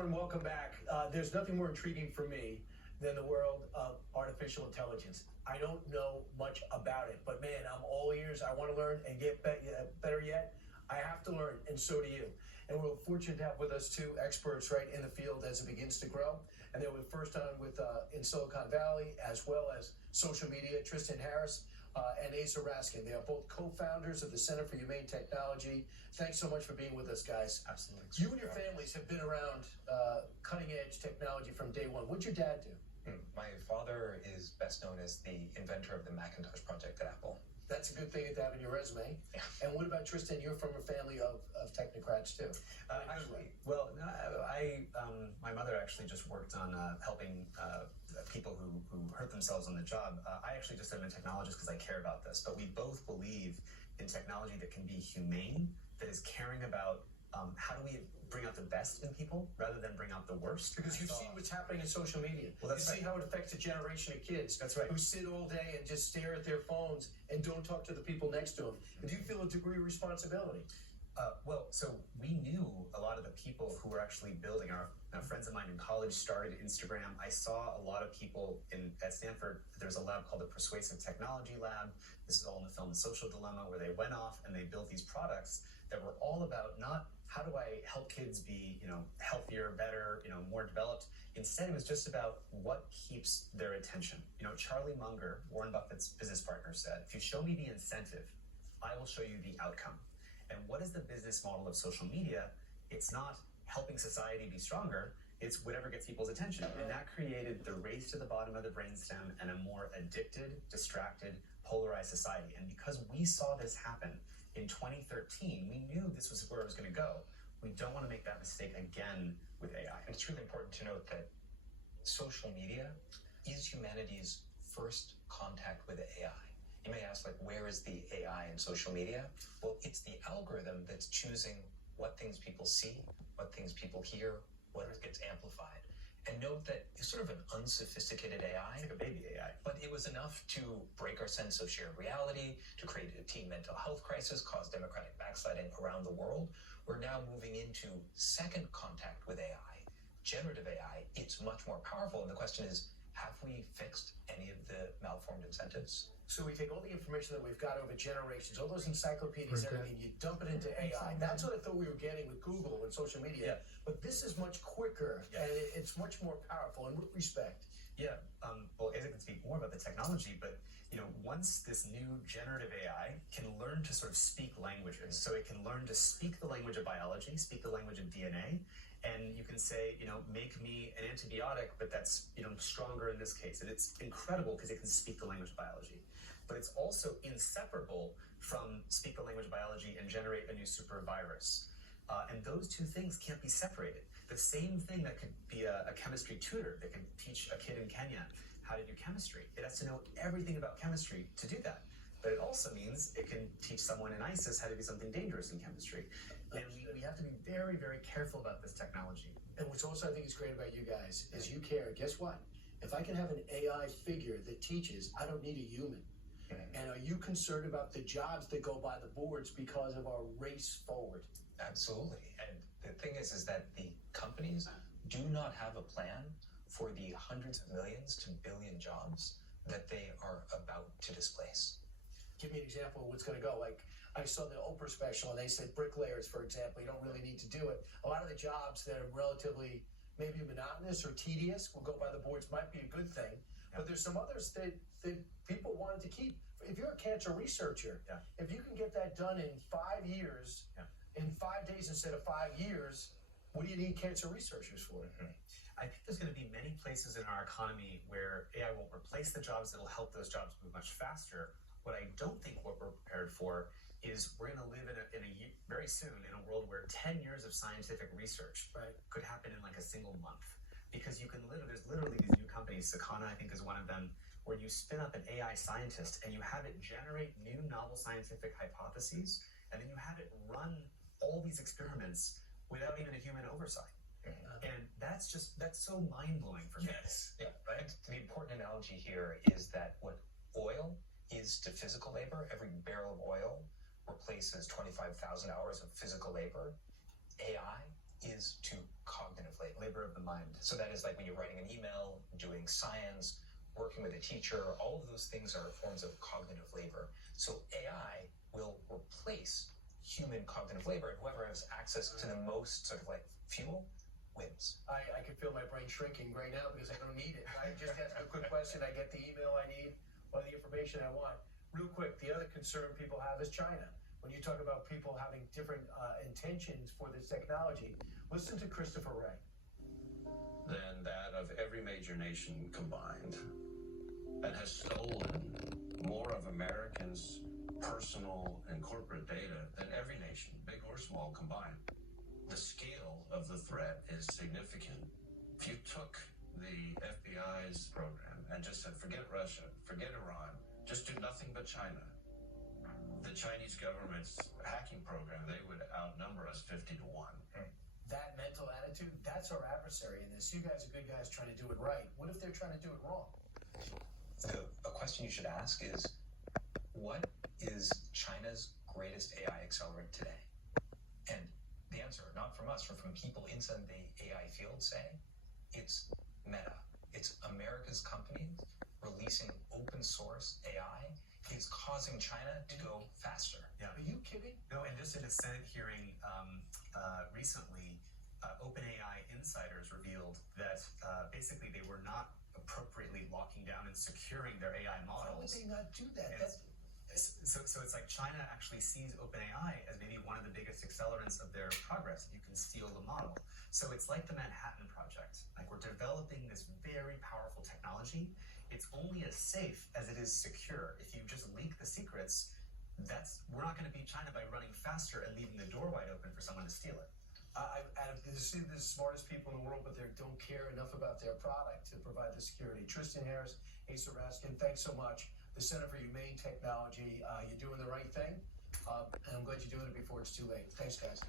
everyone, welcome back. There's nothing more intriguing for me than the world of artificial intelligence. I don't know much about it, but man, I'm all ears. I want to learn and get better yet. I have to learn, and so do you. And we're fortunate to have with us two experts right in the field as it begins to grow. And they were first on with in Silicon Valley, as well as social media, Tristan Harris and Asa Raskin. They are both co-founders of the Center for Humane Technology. Thanks so much for being with us, guys. Absolutely. You and your families have been around cutting-edge technology from day one. What'd your dad do? My father is best known as the inventor of the Macintosh project at Apple. That's a good thing to have in your resume. Yeah. And what about Tristan? You're from a family of technocrats too. My mother actually just worked on helping people who hurt themselves on the job. I actually just am a technologist because I care about this. But we both believe in technology that can be humane, that is caring about how do we bring out the best in people rather than bring out the worst. Because you've seen what's happening in social media. Well, that's you see how it affects a generation of kids. That's right. Who sit all day and just stare at their phones and don't talk to the people next to them. Do you feel a degree of responsibility? So we knew a lot of the people who were actually building. Our friends of mine in college started Instagram. I saw a lot of people at Stanford. There's a lab called the Persuasive Technology Lab. This is all in the film The Social Dilemma, where they went off and they built these products that were all about not how do I help kids be, healthier, better, more developed. Instead, it was just about what keeps their attention. Charlie Munger, Warren Buffett's business partner, said, if you show me the incentive, I will show you the outcome. And what is the business model of social media? It's not helping society be stronger, it's whatever gets people's attention. And that created the race to the bottom of the brainstem and a more addicted, distracted, polarized society. And because we saw this happen in 2013, we knew this was where it was going to go. We don't want to make that mistake again with AI. And it's really important to note that social media is humanity's first contact with AI. You may ask, where is the AI in social media? Well, it's the algorithm that's choosing what things people see, what things people hear, what gets amplified. And note that it's sort of an unsophisticated AI. It's like a baby AI. But it was enough to break our sense of shared reality, to create a teen mental health crisis, cause democratic backsliding around the world. We're now moving into second contact with AI, generative AI. It's much more powerful. And the question is, have we fixed any of the malformed incentives? So we take all the information that we've got over generations, all those encyclopedias, everything, you dump it into AI. That's what I thought we were getting with Google and social media. Yeah. But this is much quicker, and it's much more powerful. In what respect? Yeah. Well, Asa can speak more about the technology, but once this new generative AI can learn to sort of speak languages, so it can learn to speak the language of biology, speak the language of DNA, and you can say, make me an antibiotic, but that's, stronger in this case. And it's incredible because it can speak the language of biology. But it's also inseparable from speak the language of biology and generate a new super virus. And those two things can't be separated. The same thing that could be a chemistry tutor that could teach a kid in Kenya how to do chemistry. It has to know everything about chemistry to do that. But it also means it can teach someone in ISIS how to do something dangerous in chemistry. And we have to be very, very careful about this technology. And what's also I think is great about you guys is you care. Guess what? If I can have an AI figure that teaches, I don't need a human. And are you concerned about the jobs that go by the boards because of our race forward? Absolutely. And the thing is that the companies do not have a plan for the hundreds of millions to billion jobs that they are about to displace. Give me an example of what's going to go. Like I saw the Oprah special and they said bricklayers, for example, you don't really need to do it. A lot of the jobs that are relatively maybe monotonous or tedious will go by the boards, might be a good thing. But there's some others that people wanted to keep. If you're a cancer researcher, if you can get that done in 5 years, in 5 days instead of 5 years, what do you need cancer researchers for? I think there's going to be many places in our economy where AI won't replace the jobs. It'll help those jobs move much faster. What I don't think what we're prepared for is we're going to live very soon in a world where 10 years of scientific research could happen in a single month. Because there's literally these new companies, Sakana I think is one of them, where you spin up an AI scientist and you have it generate new novel scientific hypotheses, and then you have it run all these experiments without even a human oversight. And that's so mind-blowing for me. Yes. Yeah, right. The important analogy here is that what oil is to physical labor, every barrel of oil replaces 25,000 hours of physical labor. AI is to cognitive labor. Labor of the mind. So that is like when you're writing an email, doing science, working with a teacher, all of those things are forms of cognitive labor. So AI will replace human cognitive labor, and whoever has access to the most sort of like fuel wins. I can feel my brain shrinking right now because I don't need it. I just ask a quick question, I get the email I need or the information I want. Real quick, the other concern people have is China. When you talk about people having different intentions for this technology, listen to Christopher Wray. Than that of every major nation combined, and has stolen more of Americans' personal and corporate data than every nation, big or small, combined. The scale of the threat is significant. If you took the FBI's program and just said, forget Russia, forget Iran, just do nothing but China, the Chinese government's hacking program, they would outnumber us 50 to 1. That mental attitude, that's our adversary in this. You guys are good guys trying to do it right. What if they're trying to do it wrong? A question you should ask is, what is China's greatest AI accelerant today? And the answer, not from us, but from people inside the AI field, say it's Meta. It's America's companies releasing open source AI is causing China to go faster. Yeah. Are you kidding? No, and just in a Senate hearing recently, OpenAI insiders revealed that basically they were not appropriately locking down and securing their AI Why would models. they not do that? So it's like China actually sees OpenAI as maybe one of the biggest accelerants of their progress. You can steal the model. So it's like the Manhattan Project. Like, we're developing this very powerful technology. It's only as safe as it is secure. If you just leak the secrets, we're not going to beat China by running faster and leaving the door wide open for someone to steal it. This is the smartest people in the world, but they don't care enough about their product to provide the security. Tristan Harris, Asa Raskin, thanks so much. The Center for Humane Technology, you're doing the right thing, and I'm glad you're doing it before it's too late. Thanks, guys.